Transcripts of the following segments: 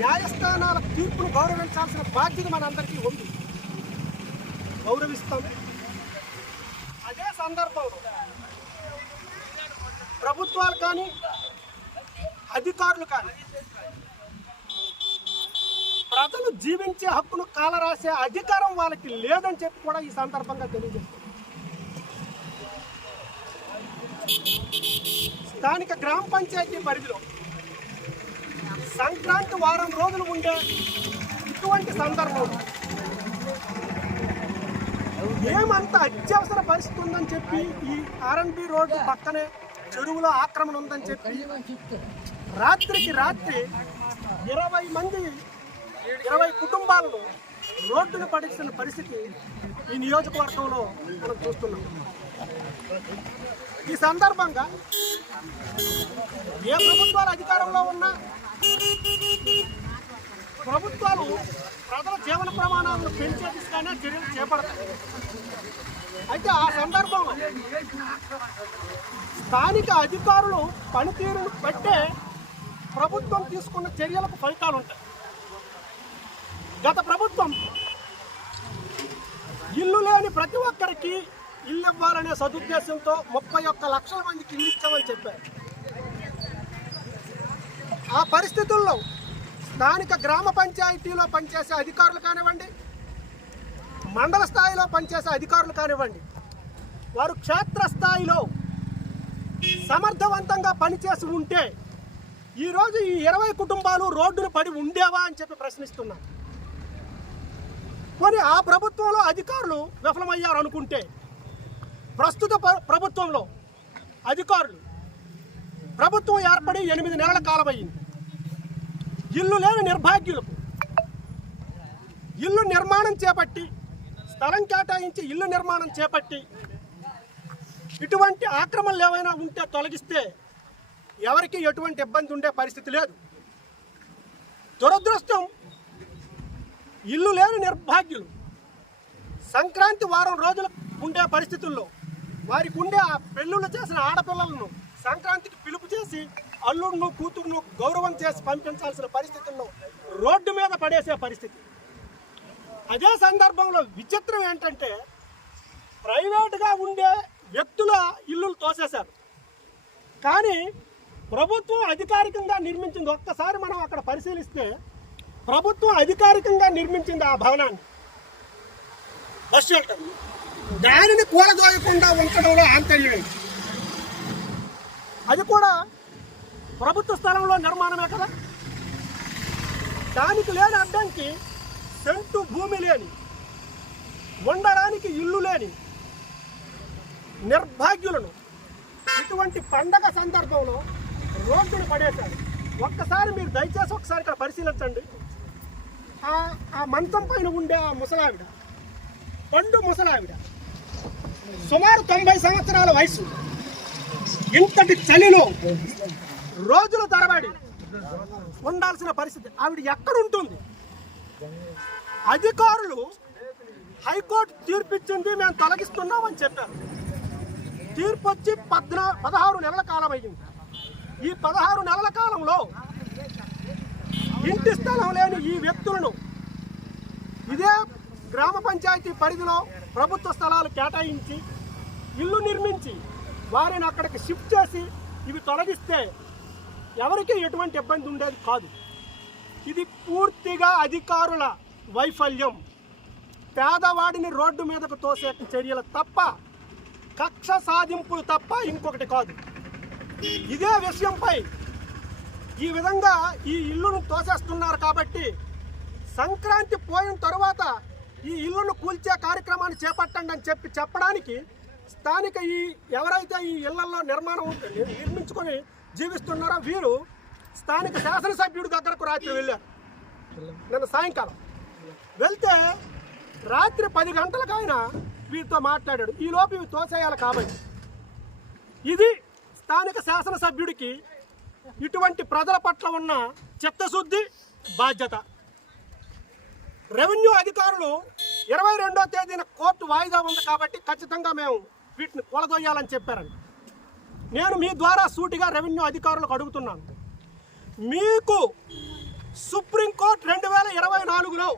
న్యాయస్థానాల తీర్పును గౌరవించాల్సిన బాధ్యత మనందరికీ ఉంది. గౌరవిస్తాం. అదే సందర్భంలో ప్రభుత్వాలు కానీ అధికారులు కానీ ప్రజలు జీవించే హక్కును కాలరాసే అధికారం వాళ్ళకి లేదని చెప్పి కూడా ఈ సందర్భంగా తెలియజేస్తుంది. స్థానిక గ్రామ పంచాయతీ పరిధిలో సంక్రాంతి వారం రోజులు ఉండే ఇటువంటి సందర్భంలో ఏమంత అత్యవసర పరిస్థితి ఉందని చెప్పి ఈ ఆర్ఎన్బి రోడ్డు పక్కనే చెరువులో ఆక్రమణ ఉందని చెప్పి రాత్రికి రాత్రి 20 కుటుంబాలను రోడ్డును పడిస్తున్న పరిస్థితి ఈ నియోజకవర్గంలో మనం చూస్తున్నాం. ఈ సందర్భంగా ఏ ప్రభుత్వాలు అధికారంలో ఉన్నా ప్రభుత్వాలు ప్రజల జీవన ప్రమాణాలను పెంచే దిశగానే చర్యలు చేపడతాయి. అయితే ఆ సందర్భంలో స్థానిక అధికారులు పనితీరును బట్టే ప్రభుత్వం తీసుకున్న చర్యలకు ఫలితాలు ఉంటాయి. గత ప్రభుత్వం ఇల్లు లేని ప్రతి ఒక్కరికి ఇల్లు ఇవ్వాలనే సదుద్దేశంతో 31 లక్షల మందికి ఇల్లు ఇచ్చామని చెప్పారు. ఆ పరిస్థితుల్లో స్థానిక గ్రామ పంచాయతీలో పనిచేసే అధికారులు కానివ్వండి, మండల స్థాయిలో పనిచేసే అధికారులు కానివ్వండి, వారు క్షేత్రస్థాయిలో సమర్థవంతంగా పనిచేసి ఉంటే ఈరోజు ఈ 20 కుటుంబాలు రోడ్డును పడి ఉండేవా అని చెప్పి ప్రశ్నిస్తున్నాం. మరి ఆ ప్రభుత్వంలో అధికారులు విఫలమయ్యారు అనుకుంటే ప్రస్తుత ప్రభుత్వంలో అధికారులు ప్రభుత్వం ఏర్పడి 8 నెలల కాలం అయింది. ఇల్లు లేని నిర్భాగ్యులకు ఇల్లు నిర్మాణం చేపట్టి, స్థలం కేటాయించి ఇల్లు నిర్మాణం చేపట్టి ఇటువంటి ఆక్రమణలు ఏవైనా ఉంటే తొలగిస్తే ఎవరికి ఎటువంటి ఇబ్బంది ఉండే పరిస్థితి లేదు. దురదృష్టం, ఇల్లు లేని నిర్భాగ్యులు సంక్రాంతి వారం రోజులు ఉండే పరిస్థితుల్లో వారికి ఉండే ఆ పెళ్ళిళ్ళు చేసిన ఆడపిల్లలను సంక్రాంతికి పిలుపు చేసి అల్లుడును కూతురును గౌరవం చేసి పంపించాల్సిన పరిస్థితుల్లో రోడ్డు మీద పడేసే పరిస్థితి. అదే సందర్భంలో విచిత్రం ఏంటంటే ప్రైవేటుగా ఉండే వ్యక్తుల ఇల్లులు తోసేశారు. కానీ ప్రభుత్వం అధికారికంగా నిర్మించింది, ఒక్కసారి మనం అక్కడ పరిశీలిస్తే ప్రభుత్వం అధికారికంగా నిర్మించింది ఆ భవనాన్ని, బస్ షెల్టర్, దానిని కూలదోయకుండా ఉంచడంలో ఆంతర్యం. అది కూడా ప్రభుత్వ స్థలంలో నిర్మాణమే కదా. దానికి లేని అడ్డంకి సెంటు భూమి లేని, ఉండడానికి ఇల్లు లేని నిర్భాగ్యులను ఇటువంటి పండగ సందర్భంలో రోడ్డును పడేశారు. ఒక్కసారి మీరు దయచేసి ఒకసారి ఇక్కడ పరిశీలించండి. ఆ మంచం పైన ఉండే ఆ ముసలావిడ, పండు ముసలావిడ, సుమారు 90 సంవత్సరాల వయసు, ఇంతటి చలిలో రోజుల తరబడి ఉండాల్సిన పరిస్థితి. ఆవిడ ఎక్కడ ఉంటుంది? అధికారులు హైకోర్టు తీర్పిచ్చింది, మేము తొలగిస్తున్నామని చెప్పారు. తీర్పు వచ్చి 16 నెలల కాలం అయ్యింది. ఈ 16 నెలల కాలంలో ఇంటి స్థలం లేని ఈ వ్యక్తులను ఇదే గ్రామ పంచాయతీ పరిధిలో ప్రభుత్వ స్థలాలు కేటాయించి ఇల్లు నిర్మించి వారిని అక్కడికి షిఫ్ట్ చేసి ఇవి తొలగిస్తే ఎవరికి ఎటువంటి ఇబ్బంది ఉండేది కాదు. ఇది పూర్తిగా అధికారుల వైఫల్యం, పేదవాడిని రోడ్డు మీదకు తోసే చర్యలు తప్ప, కక్ష సాధింపులు తప్ప ఇంకొకటి కాదు. ఇదే విషయంపై ఈ విధంగా ఈ ఇల్లును తోసేస్తున్నారు కాబట్టి సంక్రాంతి పోయిన తరువాత ఈ ఇల్లును కూల్చే కార్యక్రమాన్ని చేపట్టండి అని చెప్పడానికి స్థానిక ఎవరైతే ఈ ఇళ్లలో నిర్మించుకొని జీవిస్తున్నారో వీరు స్థానిక శాసనసభ్యుడి దగ్గరకు రాత్రి వెళ్ళారు. నిన్న సాయంకాలం వెళ్తే రాత్రి 10 గంటలకు ఆయన వీరితో మాట్లాడాడు. ఈలోపు ఇవి తోసేయాలి కాబట్టి ఇది స్థానిక శాసనసభ్యుడికి ఇటువంటి ప్రజల పట్ల ఉన్న చిత్తశుద్ధి, బాధ్యత. రెవెన్యూ అధికారులు 22వ తేదీన కోర్టు వాయిదా ఉంది కాబట్టి ఖచ్చితంగా మేము వీటిని కూలదొయ్యాలని చెప్పారని నేను మీ ద్వారా సూటిగా రెవెన్యూ అధికారులకు అడుగుతున్నాను. మీకు సుప్రీంకోర్టు 2024లో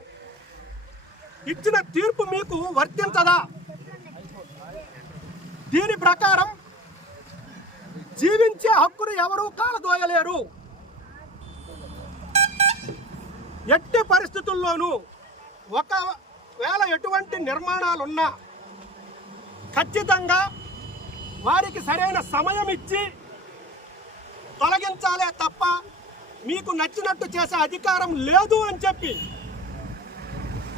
ఇచ్చిన తీర్పు మీకు వర్తించదా? దీని ప్రకారం జీవించే హక్కును ఎవరూ కాలదోయలేరు. ఎట్టి పరిస్థితుల్లోనూ ఒకవేళ ఎటువంటి నిర్మాణాలున్నా ఖచ్చితంగా వారికి సరైన సమయం ఇచ్చి తొలగించాలే తప్ప మీకు నచ్చినట్టు చేసే అధికారం లేదు అని చెప్పి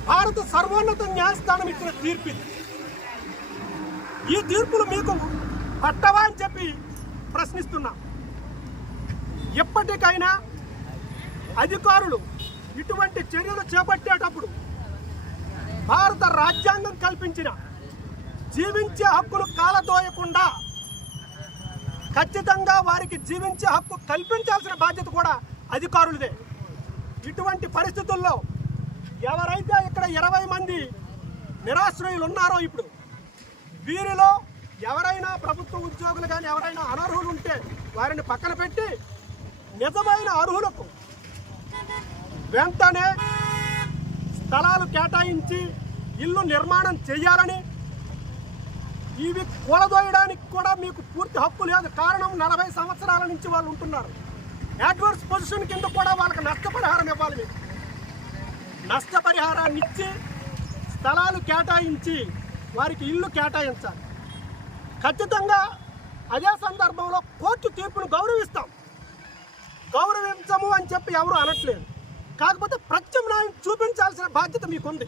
భారత సర్వోన్నత న్యాయస్థానం ఇచ్చిన తీర్పు. ఈ తీర్పులు మీకు పట్టవా అని చెప్పి ప్రశ్నిస్తున్నా. ఎప్పటికైనా అధికారులు ఇటువంటి చర్యలు చేపట్టేటప్పుడు భారత రాజ్యాంగం కల్పించిన జీవించే హక్కును కాలదోయకుండా ఖచ్చితంగా వారికి జీవించే హక్కు కల్పించాల్సిన బాధ్యత కూడా అధికారులదే. ఇటువంటి పరిస్థితుల్లో ఎవరైతే ఇక్కడ 20 మంది నిరాశ్రయులు ఉన్నారో ఇప్పుడు వీరిలో ఎవరైనా ప్రభుత్వ ఉద్యోగులు కానీ ఎవరైనా అనర్హులు ఉంటే వారిని పక్కన పెట్టి నిజమైన అర్హులకు వెంటనే స్థలాలు కేటాయించి ఇల్లు నిర్మాణం చేయాలని, ఇవి కూలదోయడానికి కూడా మీకు పూర్తి హక్కు లేదు. కారణం 40 సంవత్సరాల నుంచి వాళ్ళు ఉంటున్నారు. అడ్వర్స్ పొజిషన్ కింద కూడా వాళ్ళకి నష్టపరిహారం ఇవ్వాలి. మీకు నష్టపరిహారాన్ని ఇచ్చి స్థలాలు కేటాయించి వారికి ఇల్లు కేటాయించాలి. ఖచ్చితంగా అదే సందర్భంలో కోర్టు తీర్పును గౌరవించము అని చెప్పి ఎవరు అనట్లేదు. కాకపోతే ప్రత్యామ్నాయం చూపించాల్సిన బాధ్యత మీకుంది.